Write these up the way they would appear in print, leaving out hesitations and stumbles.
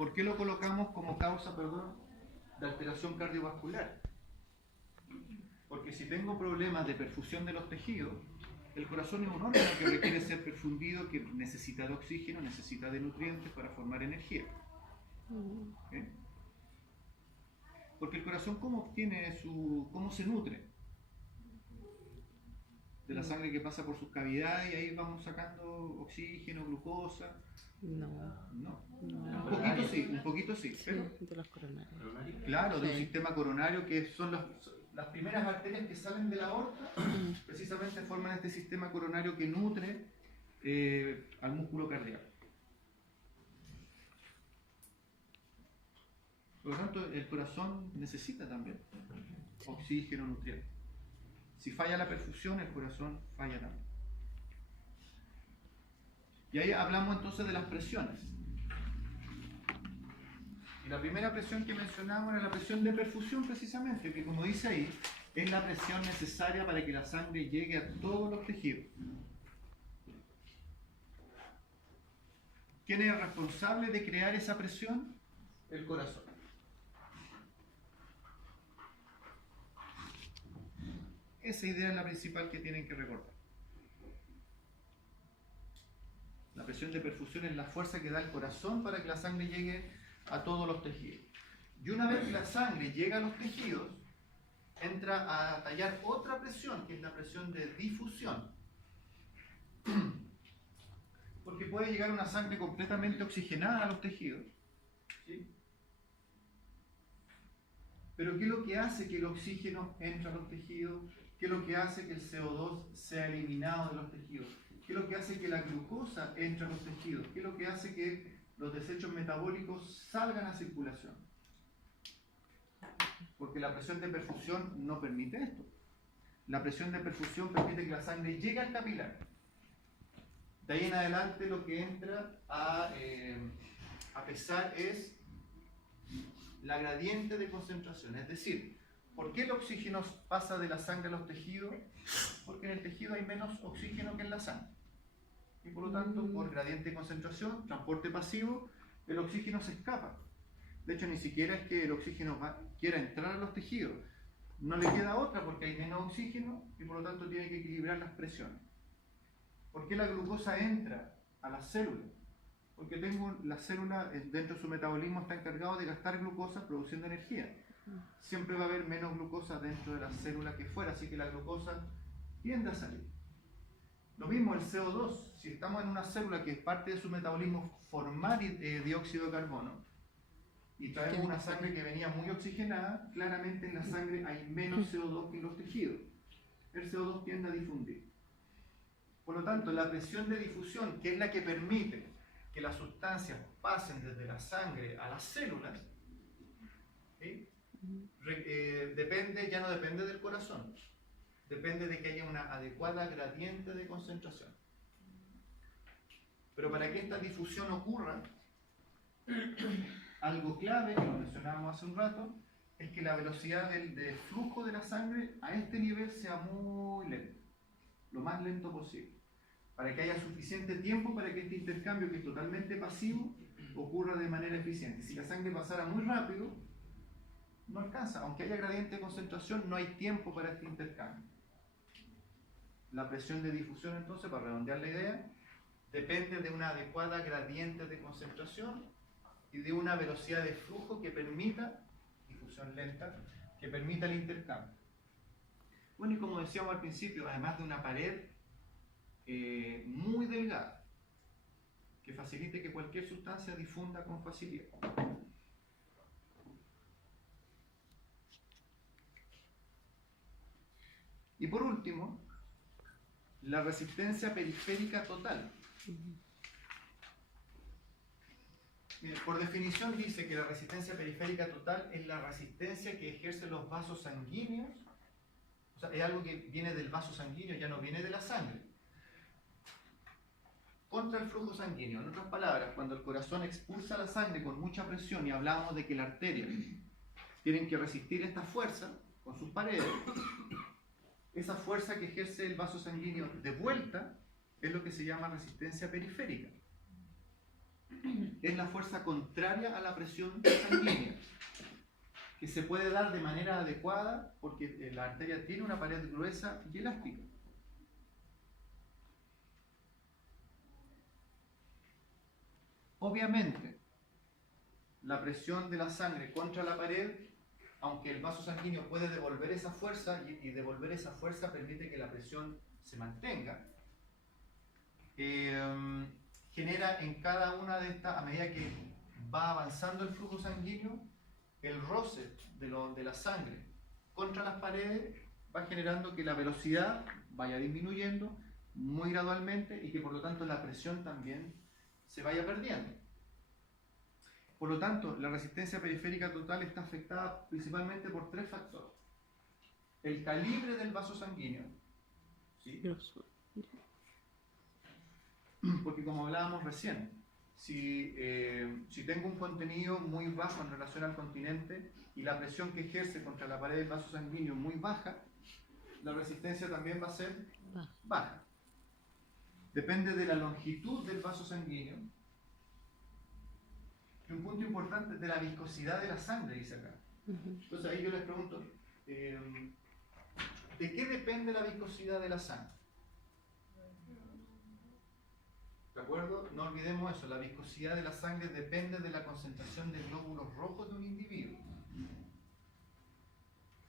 ¿Por qué lo colocamos como causa, de alteración cardiovascular? Porque si tengo problemas de perfusión de los tejidos, el corazón es un órgano que requiere ser perfundido, que necesita de oxígeno, necesita de nutrientes para formar energía. ¿Eh? Porque el corazón, ¿cómo se nutre? De la sangre que pasa por sus cavidades y ahí vamos sacando oxígeno, glucosa. No. Un poquito sí. Pero, de los coronarios. Claro, de un sistema coronario que son las primeras arterias que salen de la aorta, precisamente forman este sistema coronario que nutre al músculo cardíaco. Por lo tanto, el corazón necesita también oxígeno, nutrientes. Si falla la perfusión, el corazón falla también. Y ahí hablamos entonces de las presiones. Y la primera presión que mencionamos era la presión de perfusión, precisamente, que como dice ahí, es la presión necesaria para que la sangre llegue a todos los tejidos. ¿Quién es el responsable de crear esa presión? El corazón. Esa idea es la principal que tienen que recordar. La presión de perfusión es la fuerza que da el corazón para que la sangre llegue a todos los tejidos. Y una vez que la sangre llega a los tejidos, entra a tallar otra presión, que es la presión de difusión. Porque puede llegar una sangre completamente oxigenada a los tejidos, ¿sí? Pero ¿qué es lo que hace que el oxígeno entre a los tejidos? ¿Qué es lo que hace que el CO2 sea eliminado de los tejidos? ¿Qué es lo que hace que la glucosa entre a los tejidos? ¿Qué es lo que hace que los desechos metabólicos salgan a circulación? Porque la presión de perfusión no permite esto. La presión de perfusión permite que la sangre llegue al capilar. De ahí en adelante lo que entra a pesar es la gradiente de concentración. Es decir, ¿por qué el oxígeno pasa de la sangre a los tejidos? Porque en el tejido hay menos oxígeno que en la sangre. Y por lo tanto, por gradiente de concentración, transporte pasivo, el oxígeno se escapa. De hecho, ni siquiera es que el oxígeno quiera entrar a los tejidos. No le queda otra porque hay menos oxígeno y por lo tanto tiene que equilibrar las presiones. ¿Por qué la glucosa entra a las células? Porque la célula dentro de su metabolismo está encargado de gastar glucosa produciendo energía. Siempre va a haber menos glucosa dentro de la célula que fuera, así que la glucosa tiende a salir. Lo mismo el CO2, si estamos en una célula que es parte de su metabolismo formar dióxido de carbono y traemos una sangre que venía muy oxigenada, claramente en la sangre hay menos CO2 que en los tejidos. El CO2 tiende a difundir. Por lo tanto, la presión de difusión, que es la que permite que las sustancias pasen desde la sangre a las células, ¿sí? Ya no depende del corazón, depende de que haya una adecuada gradiente de concentración. Pero para que esta difusión ocurra, algo clave, que lo mencionábamos hace un rato, es que la velocidad del flujo de la sangre a este nivel sea muy lento, lo más lento posible, para que haya suficiente tiempo para que este intercambio, que es totalmente pasivo, ocurra de manera eficiente. Si la sangre pasara muy rápido, no alcanza. Aunque haya gradiente de concentración, no hay tiempo para este intercambio. La presión de difusión, entonces, para redondear la idea, depende de una adecuada gradiente de concentración y de una velocidad de flujo que permita, difusión lenta, que permita el intercambio. Bueno, y como decíamos al principio, además de una pared muy delgada, que facilite que cualquier sustancia difunda con facilidad. Y por último, la resistencia periférica total. Por definición dice que la resistencia periférica total es la resistencia que ejercen los vasos sanguíneos, o sea, es algo que viene del vaso sanguíneo, ya no viene de la sangre, contra el flujo sanguíneo. En otras palabras, cuando el corazón expulsa la sangre con mucha presión y hablamos de que las arterias tienen que resistir esta fuerza con sus paredes, esa fuerza que ejerce el vaso sanguíneo de vuelta es lo que se llama resistencia periférica. es la fuerza contraria a la presión sanguínea, que se puede dar de manera adecuada porque la arteria tiene una pared gruesa y elástica. Obviamente, la presión de la sangre contra la pared, aunque el vaso sanguíneo puede devolver esa fuerza y devolver esa fuerza permite que la presión se mantenga, genera en cada una de estas, a medida que va avanzando el flujo sanguíneo, el roce de la sangre contra las paredes va generando que la velocidad vaya disminuyendo muy gradualmente y que por lo tanto la presión también se vaya perdiendo. Por lo tanto, la resistencia periférica total está afectada principalmente por tres factores. El calibre del vaso sanguíneo, ¿sí? Porque como hablábamos recién, si tengo un contenido muy bajo en relación al continente y la presión que ejerce contra la pared del vaso sanguíneo muy baja, la resistencia también va a ser baja. Depende de la longitud del vaso sanguíneo. Y un punto importante de la viscosidad de la sangre, dice acá. Entonces ahí yo les pregunto, ¿de qué depende la viscosidad de la sangre? ¿De acuerdo? No olvidemos eso, la viscosidad de la sangre depende de la concentración de glóbulos rojos de un individuo.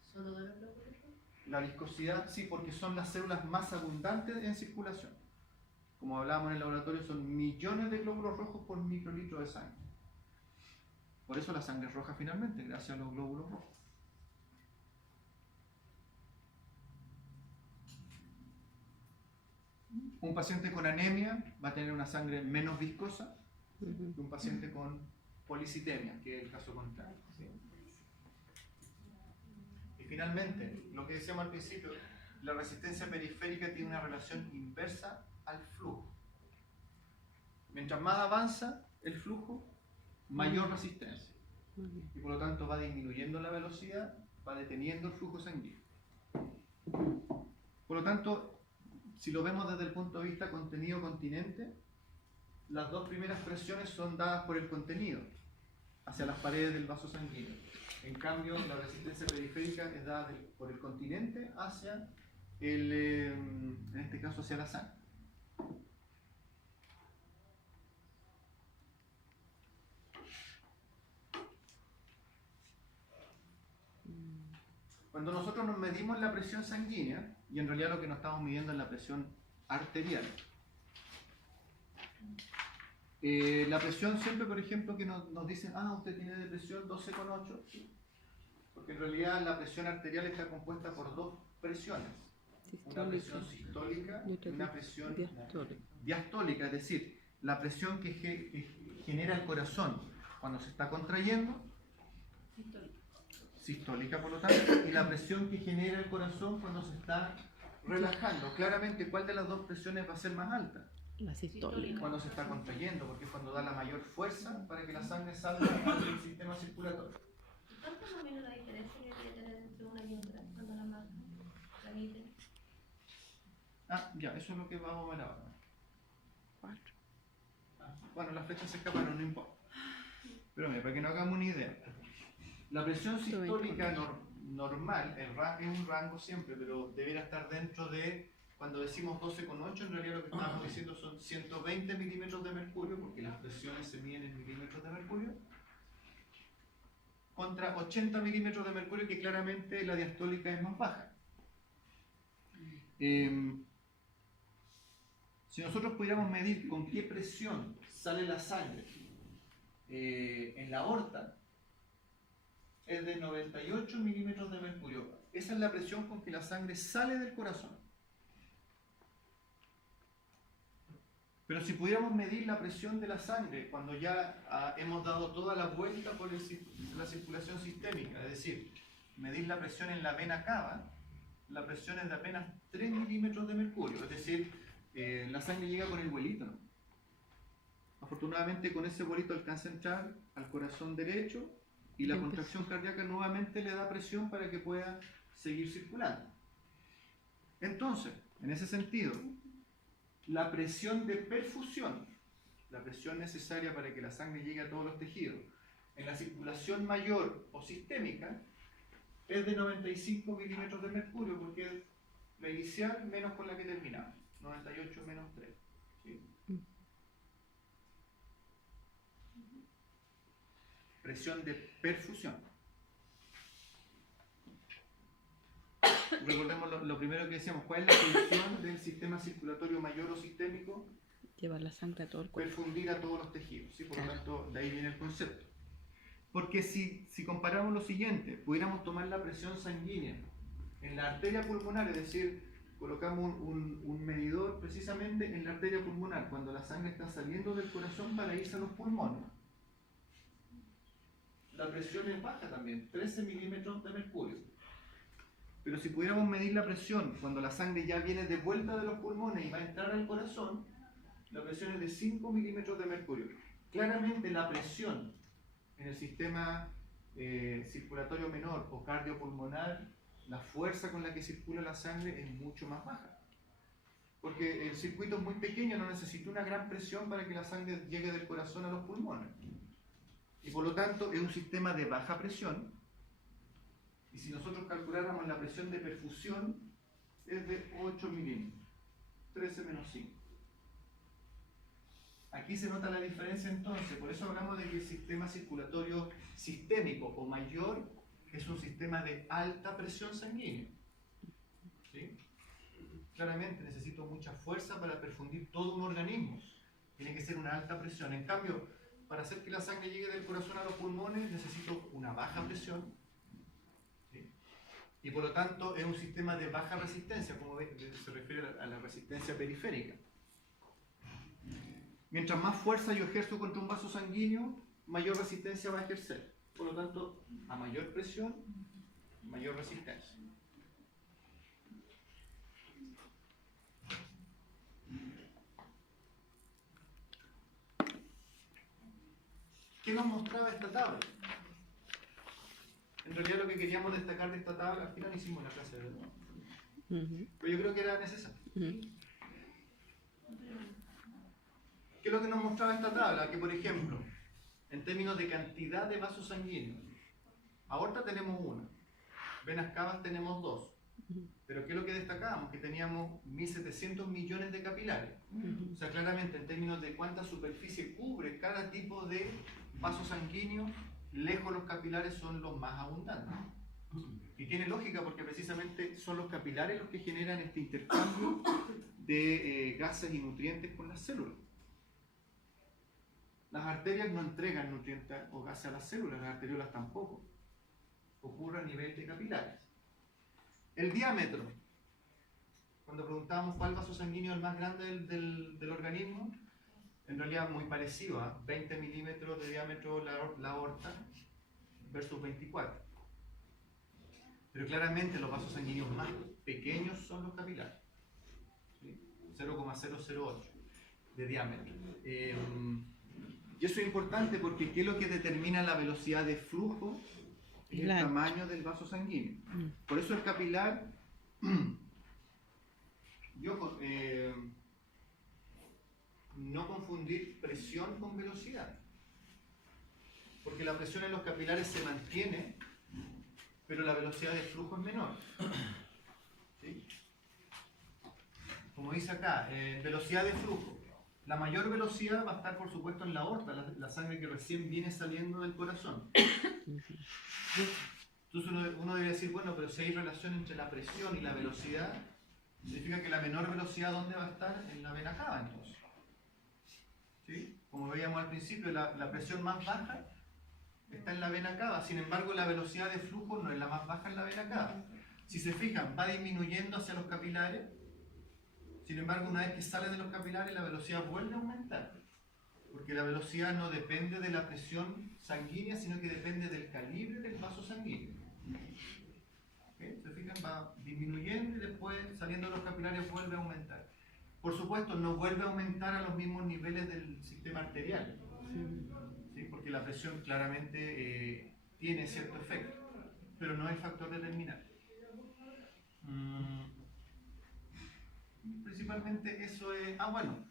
¿Solo de los glóbulos rojos? La viscosidad, sí, porque son las células más abundantes en circulación. Como hablábamos en el laboratorio, son millones de glóbulos rojos por microlitro de sangre. Por eso la sangre es roja finalmente, gracias a los glóbulos rojos. Un paciente con anemia va a tener una sangre menos viscosa que un paciente con policitemia, que es el caso contrario. ¿Sí? Y finalmente, lo que decíamos al principio, la resistencia periférica tiene una relación inversa al flujo. Mientras más avanza el flujo, mayor resistencia. Y por lo tanto va disminuyendo la velocidad, va deteniendo el flujo sanguíneo. Por lo tanto, si lo vemos desde el punto de vista contenido-continente, las dos primeras presiones son dadas por el contenido, hacia las paredes del vaso sanguíneo. En cambio, la resistencia periférica es dada por el continente hacia en este caso hacia la sangre. Cuando nosotros nos medimos la presión sanguínea, y en realidad lo que nos estamos midiendo es la presión arterial, la presión siempre, por ejemplo, que nos dicen, usted tiene de presión 12,8, porque en realidad la presión arterial está compuesta por dos presiones, una presión sistólica y una presión diastólica, es decir, la presión que genera el corazón cuando se está contrayendo, sistólica por lo tanto, y la presión que genera el corazón cuando se está relajando. Claramente, ¿cuál de las dos presiones va a ser más alta? La sistólica. Cuando se está contrayendo, porque es cuando da la mayor fuerza para que la sangre salga del sistema circulatorio. ¿Cuál es más o menos la diferencia que hay que tener entre una y otra cuando la marcan, la miden? Ya, eso es lo que vamos a ver ahora. 4. Bueno, las flechas se escaparon, no importa. Pero mira, para que nos hagamos una idea. La presión sistólica normal, es un rango siempre, pero debería estar dentro de, cuando decimos 12,8, en realidad lo que estamos diciendo son 120 milímetros de mercurio, porque las presiones se miden en milímetros de mercurio, contra 80 milímetros de mercurio, que claramente la diastólica es más baja. Si nosotros pudiéramos medir con qué presión sale la sangre en la aorta, es de 98 milímetros de mercurio. Esa es la presión con que la sangre sale del corazón. Pero si pudiéramos medir la presión de la sangre cuando ya hemos dado toda la vuelta por la circulación sistémica, es decir, medir la presión en la vena cava, la presión es de apenas 3 milímetros de mercurio, es decir, la sangre llega con el vuelito, ¿no? Afortunadamente con ese vuelito alcanza a entrar al corazón derecho y la contracción cardíaca nuevamente le da presión para que pueda seguir circulando. Entonces, en ese sentido, la presión de perfusión la presión necesaria para que la sangre llegue a todos los tejidos, en la circulación mayor o sistémica, es de 95 milímetros de mercurio, porque es la inicial menos con la que terminamos, 98 menos 3. ¿Sí? Presión de perfusión. Recordemos lo primero que decíamos, ¿cuál es la función del sistema circulatorio mayor o sistémico? Llevar la sangre a todo el cuerpo. Perfundir a todos los tejidos, ¿sí? Por lo tanto, de ahí viene el concepto. Porque si comparamos lo siguiente, pudiéramos tomar la presión sanguínea en la arteria pulmonar, es decir, colocamos un medidor precisamente en la arteria pulmonar, cuando la sangre está saliendo del corazón para irse a los pulmones. La presión es baja también, 13 milímetros de mercurio. Pero si pudiéramos medir la presión cuando la sangre ya viene de vuelta de los pulmones y va a entrar al corazón, la presión es de 5 milímetros de mercurio. Claramente la presión en el sistema circulatorio menor o cardiopulmonar, la fuerza con la que circula la sangre es mucho más baja. Porque el circuito es muy pequeño, no necesita una gran presión para que la sangre llegue del corazón a los pulmones. Y por lo tanto es un sistema de baja presión. Y si nosotros calculáramos la presión de perfusión, es de 8 milímetros, 13 menos 5. Aquí se nota la diferencia entonces, por eso hablamos de que el sistema circulatorio sistémico o mayor es un sistema de alta presión sanguínea. ¿Sí? Claramente necesito mucha fuerza para perfundir todo un organismo. Tiene que ser una alta presión. En cambio, para hacer que la sangre llegue del corazón a los pulmones necesito una baja presión. ¿Sí? Y por lo tanto es un sistema de baja resistencia, como se refiere a la resistencia periférica. Mientras más fuerza yo ejerzo contra un vaso sanguíneo, mayor resistencia va a ejercer. Por lo tanto, a mayor presión, mayor resistencia. ¿Qué nos mostraba esta tabla? En realidad lo que queríamos destacar de esta tabla, al final hicimos la clase, ¿verdad? Pero yo creo que era necesario. ¿Qué es lo que nos mostraba esta tabla? Que, por ejemplo, en términos de cantidad de vasos sanguíneos, aorta tenemos una, venas cavas tenemos dos. Pero ¿qué es lo que destacábamos? Que teníamos 1.700 millones de capilares. O sea, claramente, en términos de cuánta superficie cubre cada tipo de vaso sanguíneo, lejos los capilares son los más abundantes. Y tiene lógica porque precisamente son los capilares los que generan este intercambio de gases y nutrientes con las células. Las arterias no entregan nutrientes o gases a las células, las arteriolas tampoco. Ocurre a nivel de capilares. El diámetro. Cuando preguntábamos cuál vaso sanguíneo es el más grande del organismo, en realidad muy parecido a 20 milímetros de diámetro la aorta versus 24. Pero claramente los vasos sanguíneos más pequeños son los capilares. ¿Sí? 0,008 de diámetro. Y eso es importante porque ¿qué es lo que determina la velocidad de flujo? Es el tamaño del vaso sanguíneo. Por eso el capilar, no confundir presión con velocidad. Porque la presión en los capilares se mantiene, pero la velocidad de flujo es menor. ¿Sí? Como dice acá, velocidad de flujo. La mayor velocidad va a estar, por supuesto, en la aorta, la sangre que recién viene saliendo del corazón. Entonces uno debe decir, bueno, pero si hay relación entre la presión y la velocidad, significa que la menor velocidad, ¿dónde va a estar? En la vena cava, entonces. ¿Sí? Como veíamos al principio, la presión más baja está en la vena cava, sin embargo la velocidad de flujo no es la más baja en la vena cava. Si se fijan, va disminuyendo hacia los capilares, sin embargo una vez que sale de los capilares la velocidad vuelve a aumentar, porque la velocidad no depende de la presión sanguínea, sino que depende del calibre del vaso sanguíneo. ¿Okay? ¿Se fijan? Va disminuyendo y después saliendo de los capilares vuelve a aumentar. Por supuesto, no vuelve a aumentar a los mismos niveles del sistema arterial. ¿Sí? Porque la presión claramente tiene cierto efecto, pero no es el factor determinante. Principalmente eso es... bueno,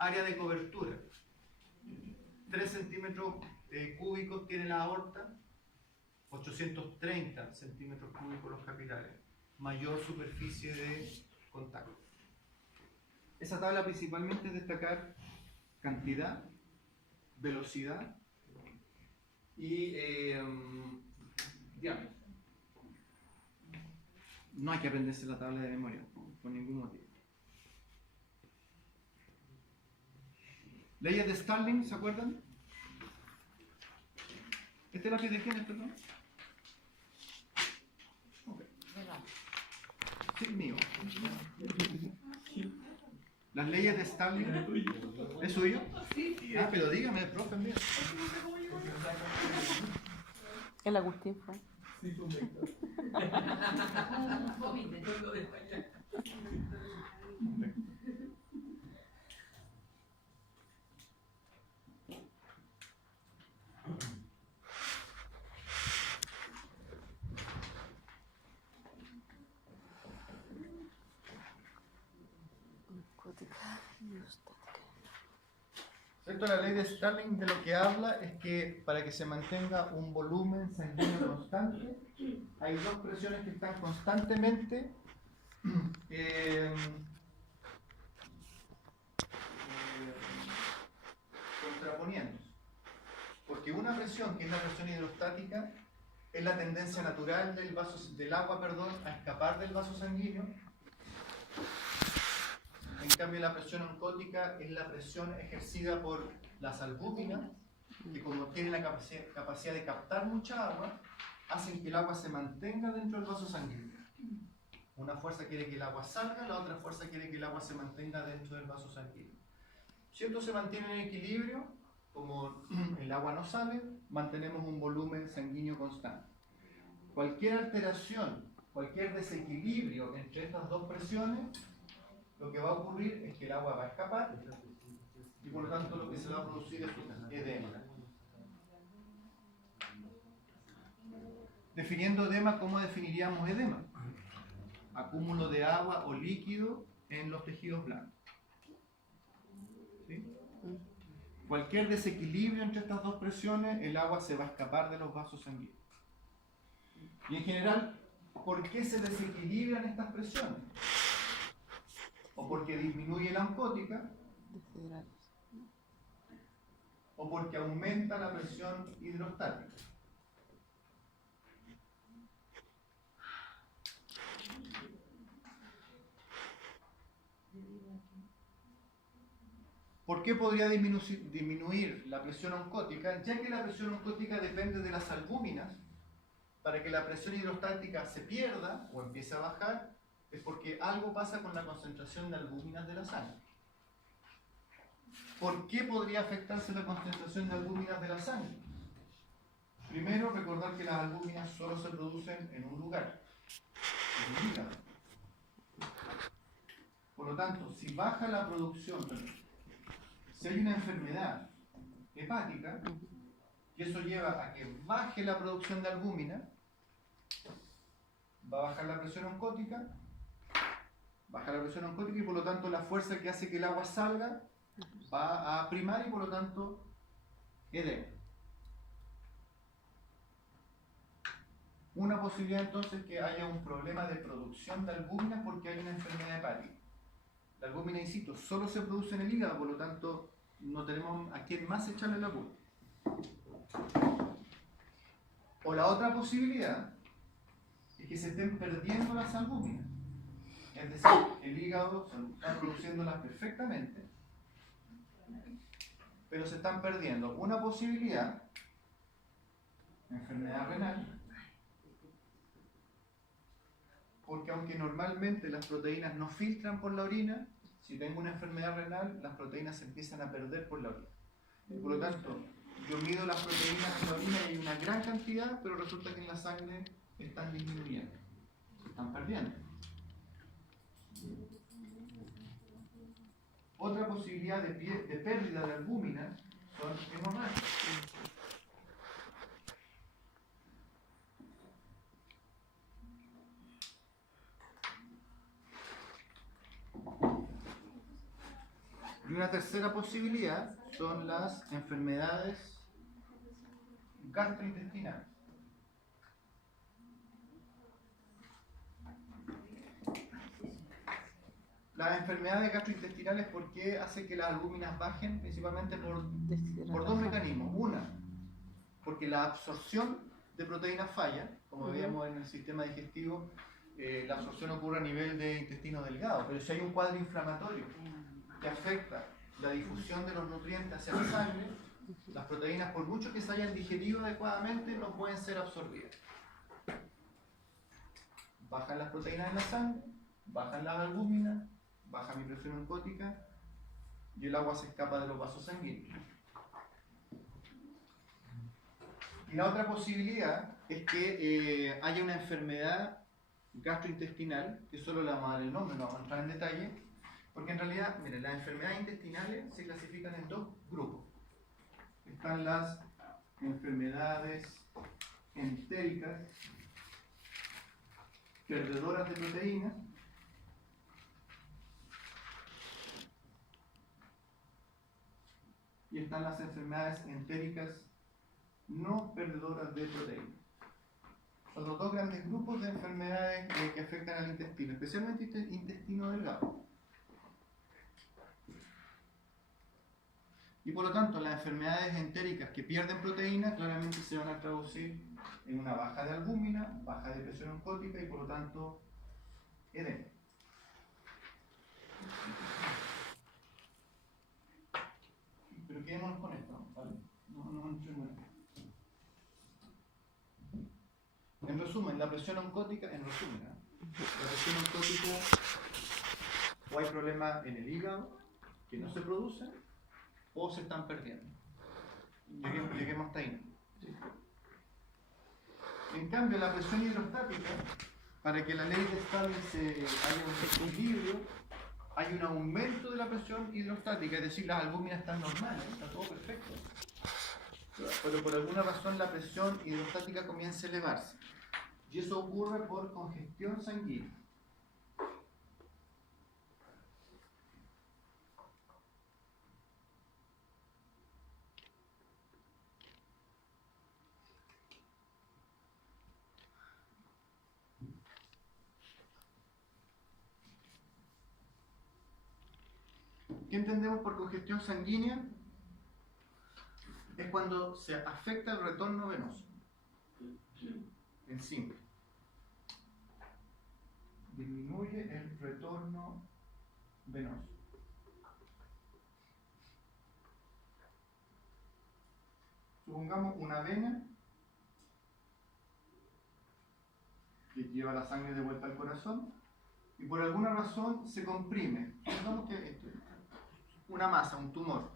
Área de cobertura. 3 centímetros cúbicos tiene la aorta, 830 centímetros cúbicos los capilares. Mayor superficie de contacto. Esa tabla principalmente es destacar cantidad, velocidad y diámetro. No hay que aprenderse la tabla de memoria, por ningún motivo. Leyes de Starling, ¿se acuerdan? ¿Este lápiz de quién es, perdón? Okay. Sí, mío. Las leyes de Starling. ¿Es suyo? Sí. Ah, pero dígame, profe, mío. El Agustín fue. Sí, con Víctor. Esto, la ley de Starling de lo que habla es que para que se mantenga un volumen sanguíneo constante, hay dos presiones que están constantemente contraponiéndose. Porque una presión, que es la presión hidrostática, es la tendencia natural del agua a escapar del vaso sanguíneo. En cambio, la presión oncótica es la presión ejercida por las albúminas, que como tienen la capacidad de captar mucha agua, hacen que el agua se mantenga dentro del vaso sanguíneo. Una fuerza quiere que el agua salga, la otra fuerza quiere que el agua se mantenga dentro del vaso sanguíneo. Si esto se mantiene en equilibrio, como el agua no sale, mantenemos un volumen sanguíneo constante. Cualquier alteración, cualquier desequilibrio entre estas dos presiones, lo que va a ocurrir es que el agua va a escapar y por lo tanto lo que se va a producir es un edema. Definiendo edema, ¿cómo definiríamos edema? Acúmulo de agua o líquido en los tejidos blancos. ¿Sí? Cualquier desequilibrio entre estas dos presiones, el agua se va a escapar de los vasos sanguíneos. Y en general, ¿por qué se desequilibran estas presiones? O porque disminuye la oncótica, o porque aumenta la presión hidrostática. ¿Por qué podría disminuir la presión oncótica? Ya que la presión oncótica depende de las albúminas, para que la presión hidrostática se pierda o empiece a bajar, es porque algo pasa con la concentración de albúminas de la sangre. ¿Por qué podría afectarse la concentración de albúminas de la sangre? Primero, recordar que las albúminas solo se producen en un lugar, en el hígado. Por lo tanto, si baja la producción, si hay una enfermedad hepática, y eso lleva a que baje la producción de albúmina, va a bajar la presión oncótica, baja la presión oncótica y por lo tanto la fuerza que hace que el agua salga va a primar y por lo tanto edema. Una posibilidad entonces es que haya un problema de producción de albúmina porque hay una enfermedad hepática. La albúmina, insisto, solo se produce en el hígado, por lo tanto no tenemos a quién más echarle la culpa. O la otra posibilidad es que se estén perdiendo las albúminas. Es decir, el hígado está produciéndolas perfectamente, pero se están perdiendo. Una posibilidad, enfermedad renal, porque aunque normalmente las proteínas no filtran por la orina, si tengo una enfermedad renal, las proteínas se empiezan a perder por la orina. Por lo tanto, yo mido las proteínas en la orina y hay una gran cantidad, pero resulta que en la sangre están disminuyendo, se están perdiendo. Otra posibilidad de pérdida de albúmina son hemorragias. Y una tercera posibilidad son las enfermedades gastrointestinales. Las enfermedades gastrointestinales, ¿por qué hace que las albúminas bajen? Principalmente por dos mecanismos. Una, porque la absorción de proteínas falla, como veíamos en el sistema digestivo, la absorción ocurre a nivel de intestino delgado, pero si hay un cuadro inflamatorio que afecta la difusión de los nutrientes hacia la sangre, las proteínas, por mucho que se hayan digerido adecuadamente, no pueden ser absorbidas. Bajan las proteínas en la sangre, bajan las albúminas, baja mi presión oncótica y el agua se escapa de los vasos sanguíneos. Y la otra posibilidad es que haya una enfermedad gastrointestinal, que solo le vamos a dar el nombre, no vamos a entrar en detalle, porque en realidad, miren, las enfermedades intestinales se clasifican en dos grupos. Están las enfermedades entéricas, perdedoras de proteínas, y están las enfermedades entéricas no perdedoras de proteínas. Son los dos grandes grupos de enfermedades que afectan al intestino, especialmente intestino delgado. Y por lo tanto, las enfermedades entéricas que pierden proteínas claramente se van a traducir en una baja de albúmina, baja de presión oncótica y por lo tanto edema. Pero quedémonos con esto, ¿vale? No entremos en esto. En resumen, la presión oncótica, la presión oncótica, o hay problemas en el hígado que no se producen o se están perdiendo. Lleguemos hasta ahí. ¿Sí? En cambio, la presión hidrostática, para que la ley de Stalin haya un equilibrio, hay un aumento de la presión hidrostática, es decir, las albúminas están normales, está todo perfecto. Pero por alguna razón la presión hidrostática comienza a elevarse. Y eso ocurre por congestión sanguínea. ¿Qué entendemos por congestión sanguínea? Es cuando se afecta el retorno venoso. En simple. Disminuye el retorno venoso. Supongamos una vena que lleva la sangre de vuelta al corazón y por alguna razón se comprime. Supongamos que esto es una masa, un tumor,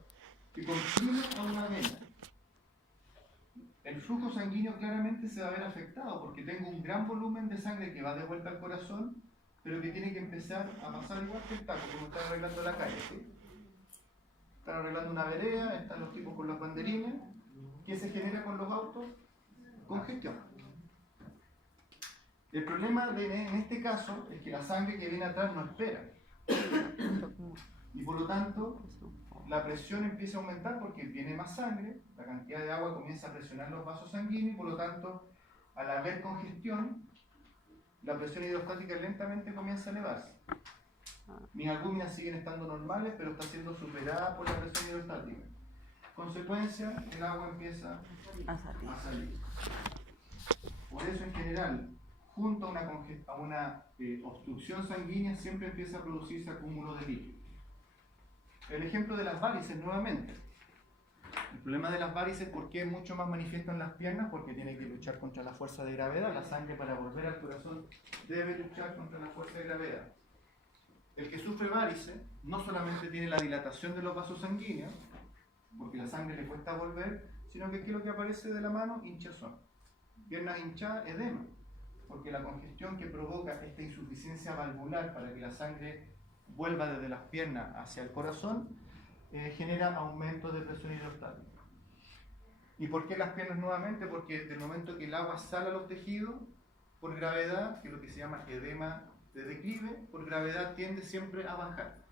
que comprime a una vena. El flujo sanguíneo claramente se va a ver afectado porque tengo un gran volumen de sangre que va de vuelta al corazón, pero que tiene que empezar a pasar igual que el taco, como están arreglando la calle. ¿Sí? Están arreglando una vereda, están los tipos con las banderines. ¿Qué se genera con los autos? Congestión. El problema en este caso es que la sangre que viene atrás no espera. Y por lo tanto, la presión empieza a aumentar porque viene más sangre, la cantidad de agua comienza a presionar los vasos sanguíneos y por lo tanto, al haber congestión, la presión hidrostática lentamente comienza a elevarse. Mis albúminas siguen estando normales, pero está siendo superada por la presión hidrostática. Consecuencia, el agua empieza a salir. Por eso, en general, junto a una obstrucción sanguínea, siempre empieza a producirse acúmulo de líquido. El ejemplo de las varices, nuevamente. El problema de las varices, ¿por qué es mucho más manifiesto en las piernas? Porque tiene que luchar contra la fuerza de gravedad. La sangre, para volver al corazón, debe luchar contra la fuerza de gravedad. El que sufre varices no solamente tiene la dilatación de los vasos sanguíneos, porque la sangre le cuesta volver, sino que ¿qué es lo que aparece de la mano? Hinchazón. Piernas hinchadas, edema. Porque la congestión que provoca esta insuficiencia valvular para que la sangre vuelva desde las piernas hacia el corazón, genera aumento de presión hidrostática. ¿Y por qué las piernas nuevamente? Porque desde el momento que el agua sale a los tejidos, por gravedad, que es lo que se llama edema de declive, por gravedad tiende siempre a bajar.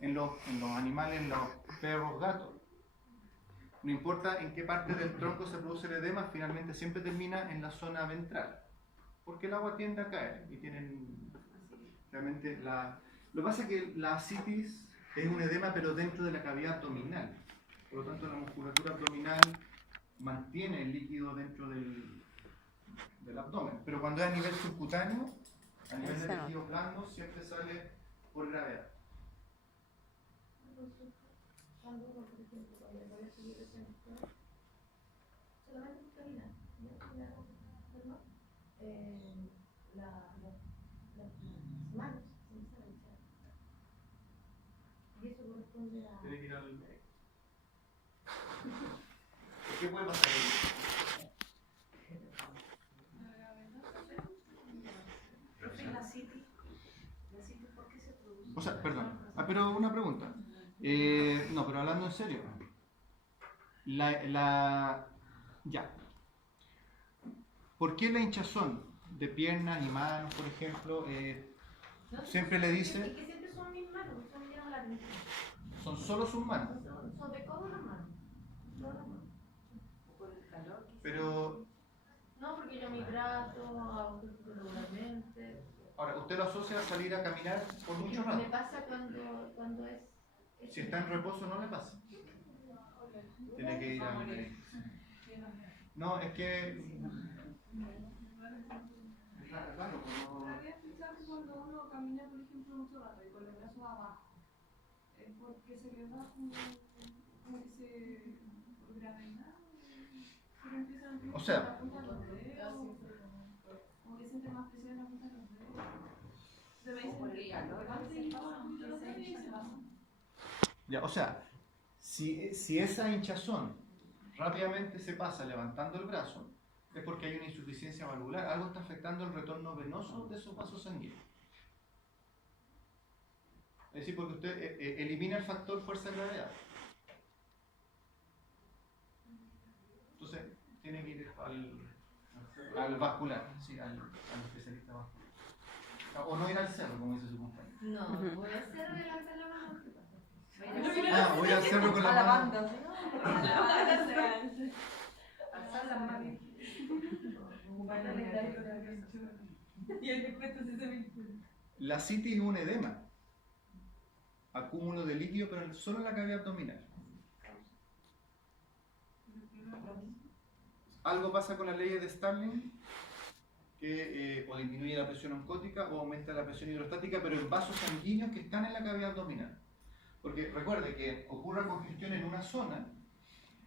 en los animales, en los perros, gatos. No importa en qué parte del tronco se produce el edema, finalmente siempre termina en la zona ventral, porque el agua tiende a caer y tienen realmente Lo que pasa es que la ascitis es un edema pero dentro de la cavidad abdominal, por lo tanto la musculatura abdominal mantiene el líquido dentro del abdomen, pero cuando es a nivel subcutáneo, a nivel de tejido blando, siempre sale por gravedad. Cuando uno, por ejemplo, cuando voy a subir ese sector, solamente por caminar, ¿no? ¿No? Las manos se empiezan a hinchar. Y eso corresponde a... Tiene que ir al médico. ¿Qué puede pasar ahí? La citis, ¿por qué se produce? O sea, perdón, pero una pregunta. No, pero hablando en serio. Ya. ¿Por qué la hinchazón de piernas y manos, por ejemplo, siempre le dice... Es que siempre son mis manos, son me llaman la atención. Son solo sus manos. Son de codo las manos. Por el calor. Pero... No, porque yo me hidrato, hago ejercicio regularmente. Ahora, usted lo asocia a salir a caminar por mucho Me rato. pasa cuando es... Si está en reposo no le pasa. Tiene que ir al médico. No, es que... Claro, Había escuchado que cuando uno camina, por ejemplo, mucho rato y con los brazos abajo, es porque se le da como que se... por gravedad, pero empiezan O sea, la punta de los dedos, como que siente más presión en la punta de los dedos. Se me dice que antes y pasa la punta de los dedos y se pasa. ya, o sea, si esa hinchazón rápidamente se pasa levantando el brazo, es porque hay una insuficiencia valvular, algo está afectando el retorno venoso de esos vasos sanguíneos. Es decir, porque usted elimina el factor fuerza de gravedad. Entonces, tiene que ir al vascular, sí, al especialista vascular. O no ir al cerro, como dice su compañero. No, voy a hacer adelante la mano. Voy al cerro con la mano. Alzar las manos. Y el descuento se ve. La ascitis es un edema, acúmulo de líquido, pero solo en la cavidad abdominal. Algo pasa con las leyes de Starling, que o disminuye la presión oncótica o aumenta la presión hidrostática, pero en vasos sanguíneos que están en la cavidad abdominal. Porque recuerde que ocurra congestión en una zona,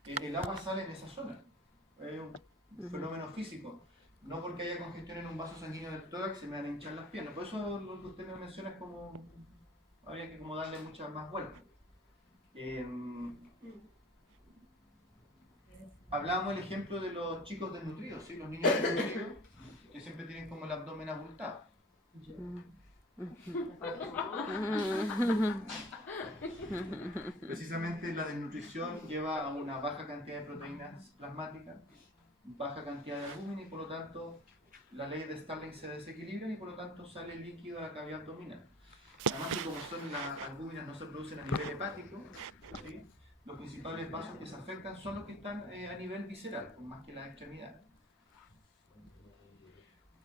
el agua sale en esa zona. Es un fenómeno físico. No porque haya congestión en un vaso sanguíneo del tórax se me van a hinchar las piernas. Por eso lo que usted me menciona es como... habría que como darle muchas más vueltas. Hablábamos del ejemplo de los chicos desnutridos, ¿sí? Los niños desnutridos que siempre tienen como el abdomen abultado. Precisamente la desnutrición lleva a una baja cantidad de proteínas plasmáticas, baja cantidad de albúmina y por lo tanto las leyes de Starling se desequilibran y por lo tanto sale líquido a la cavidad abdominal. Además que como las albúminas no se producen a nivel hepático, ¿sí? Los principales vasos que se afectan son los que están a nivel visceral, más que las extremidades.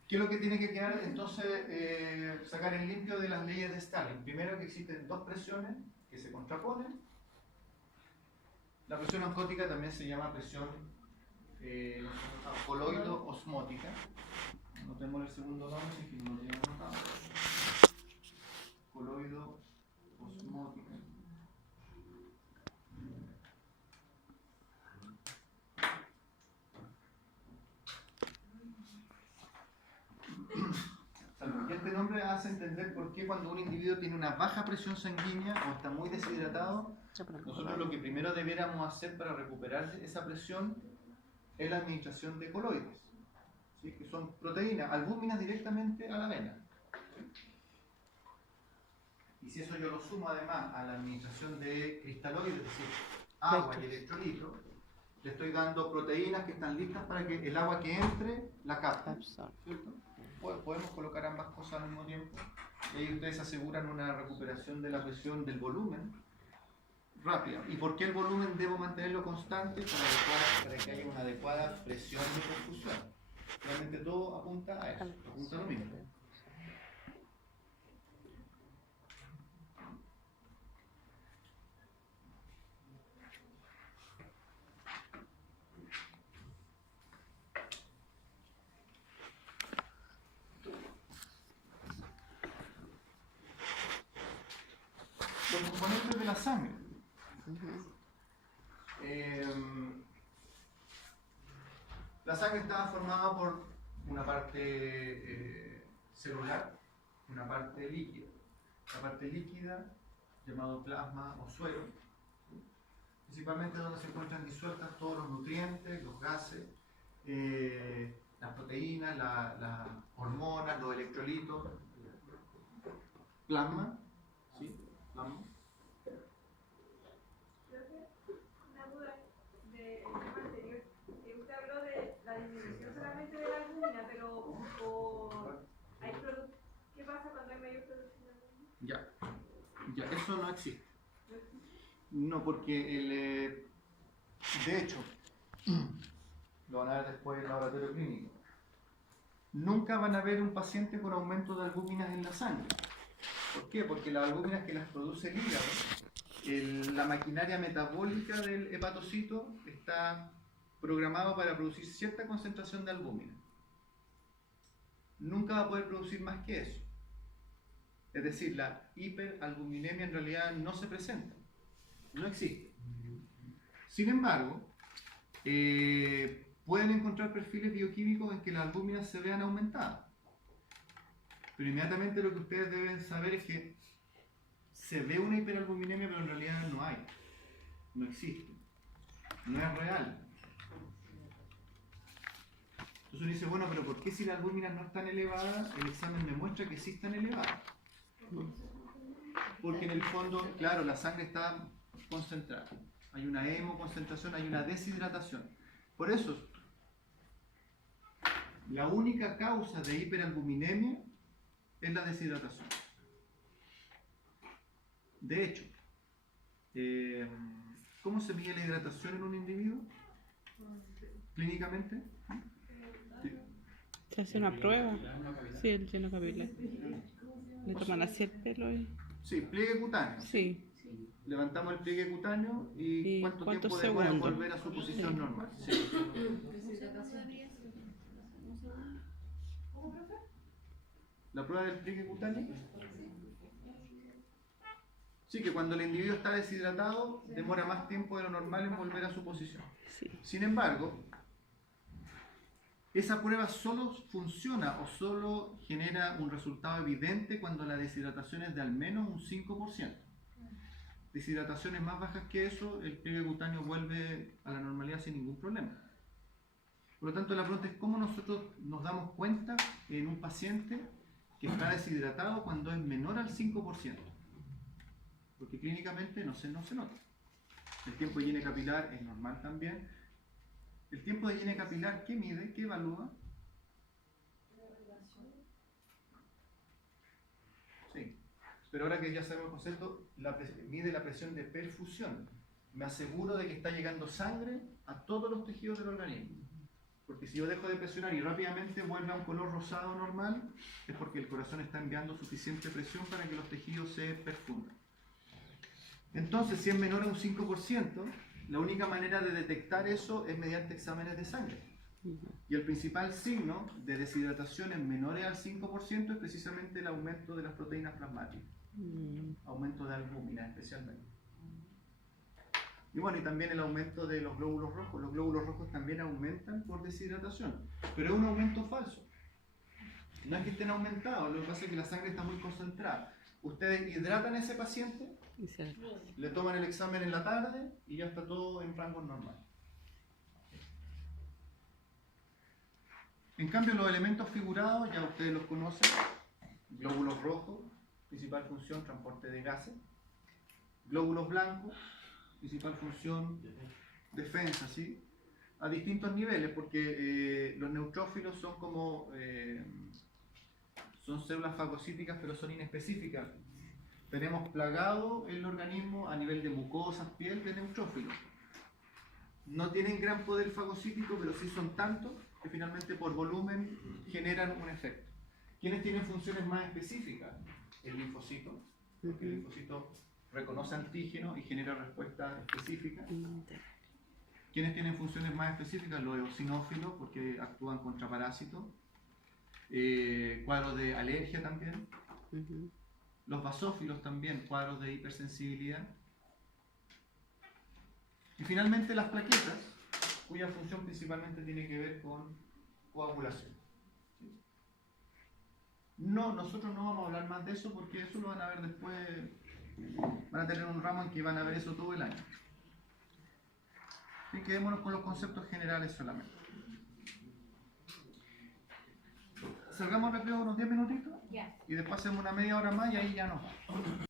¿Qué es lo que tiene que quedar? Entonces, sacar en limpio de las leyes de Starling. Primero, que existen dos presiones que se contraponen. La presión oncótica también se llama presión coloido-osmótica. Notemos el segundo nombre, que no lo tienen anotado. Coloido-osmótica. Y este nombre hace entender por qué cuando un individuo tiene una baja presión sanguínea o está muy deshidratado, nosotros lo que primero debiéramos hacer para recuperar esa presión es la administración de coloides, ¿sí? Que son proteínas, albúminas directamente a la vena. Y si eso yo lo sumo además a la administración de cristaloides, es decir, agua y electrolitos, le estoy dando proteínas que están listas para que el agua que entre la capte, ¿cierto? Podemos colocar ambas cosas al mismo tiempo. Y ahí ustedes aseguran una recuperación de la presión del volumen rápida. ¿Y por qué el volumen debo mantenerlo constante? Para que haya una adecuada presión de perfusión. Realmente todo apunta a eso, apunta a lo mismo. Los componentes de la sangre. La sangre está formada por una parte celular, una parte líquida. La parte líquida, llamado plasma o suero, principalmente donde se encuentran disueltas todos los nutrientes, los gases, las proteínas, las hormonas, los electrolitos. Plasma, ¿sí? Plasma. Una duda del tema anterior. Usted habló de la disminución solamente de la albúmina, pero ¿qué pasa cuando hay mayor producción de albúmina? Ya, eso no existe. No, porque de hecho, lo van a ver después en el laboratorio clínico. Nunca van a ver un paciente con aumento de albúminas en la sangre. ¿Por qué? Porque las albúminas que las produce el hígado, la maquinaria metabólica del hepatocito está programada para producir cierta concentración de albúmina. Nunca va a poder producir más que eso. Es decir, la hiperalbuminemia en realidad no se presenta, no existe. Sin embargo, pueden encontrar perfiles bioquímicos en que las albúminas se vean aumentadas. Pero inmediatamente lo que ustedes deben saber es que se ve una hiperalbuminemia, pero en realidad no hay, no existe, no es real. Entonces uno dice, bueno, pero ¿por qué si las albúminas no están elevadas, el examen me muestra que sí están elevadas? Porque en el fondo, claro, la sangre está concentrada. Hay una hemoconcentración, hay una deshidratación. Por eso, la única causa de hiperalbuminemia es la deshidratación. De hecho, ¿cómo se mide la hidratación en un individuo? ¿Clínicamente? Se hace una prueba. Sí, el lleno capilar. Le toman así el pelo y... Sí, pliegue cutáneo. Sí. Levantamos el pliegue cutáneo y ¿cuánto tiempo cuántos demora en segundos? volver a su posición Sí. normal? Sí. ¿La prueba del pliegue cutáneo? Sí, que cuando el individuo está deshidratado demora más tiempo de lo normal en volver a su posición. Sí. Sin embargo, esa prueba solo funciona o solo genera un resultado evidente cuando la deshidratación es de al menos un 5%. Deshidrataciones más bajas que eso, el pliegue cutáneo vuelve a la normalidad sin ningún problema. Por lo tanto, la pregunta es cómo nosotros nos damos cuenta en un paciente que está deshidratado cuando es menor al 5%. Porque clínicamente no se nota. El tiempo de higiene capilar es normal también. El tiempo de higiene capilar, ¿qué mide? ¿Qué evalúa? Sí. Pero ahora que ya sabemos el concepto, mide la presión de perfusión. Me aseguro de que está llegando sangre a todos los tejidos del organismo. Porque si yo dejo de presionar y rápidamente vuelve a un color rosado normal, es porque el corazón está enviando suficiente presión para que los tejidos se perfundan. Entonces, si es menor a un 5%, la única manera de detectar eso es mediante exámenes de sangre. Y el principal signo de deshidrataciones menores al 5% es precisamente el aumento de las proteínas plasmáticas. Aumento de albúmina especialmente. Y bueno, y también el aumento de los glóbulos rojos. Los glóbulos rojos también aumentan por deshidratación, pero es un aumento falso. No es que estén aumentados, lo que pasa es que la sangre está muy concentrada. Ustedes hidratan a ese paciente, le toman el examen en la tarde y ya está todo en rango normal. En cambio, los elementos figurados ya ustedes los conocen. Glóbulos rojos, principal función, transporte de gases. Glóbulos blancos, principal función, defensa, ¿sí? A distintos niveles, porque los neutrófilos son como son células fagocíticas pero son inespecíficas. Tenemos plagado el organismo a nivel de mucosas, piel, de neutrófilos. No tienen gran poder fagocítico, pero sí son tantos que finalmente por volumen generan un efecto. ¿Quiénes tienen funciones más específicas? El linfocito, porque el linfocito reconoce antígenos y genera respuestas específicas. ¿Quiénes tienen funciones más específicas? Los eosinófilos, porque actúan contra parásitos. Cuadros de alergia también. Los basófilos también, cuadros de hipersensibilidad. Y finalmente las plaquetas, cuya función principalmente tiene que ver con coagulación. ¿Sí? No, nosotros no vamos a hablar más de eso porque eso lo van a ver después, van a tener un ramo en que van a ver eso todo el año. Y quedémonos con los conceptos generales solamente. Salgamos al recreo unos 10 minutitos y después hacemos una media hora más y ahí ya nos vamos.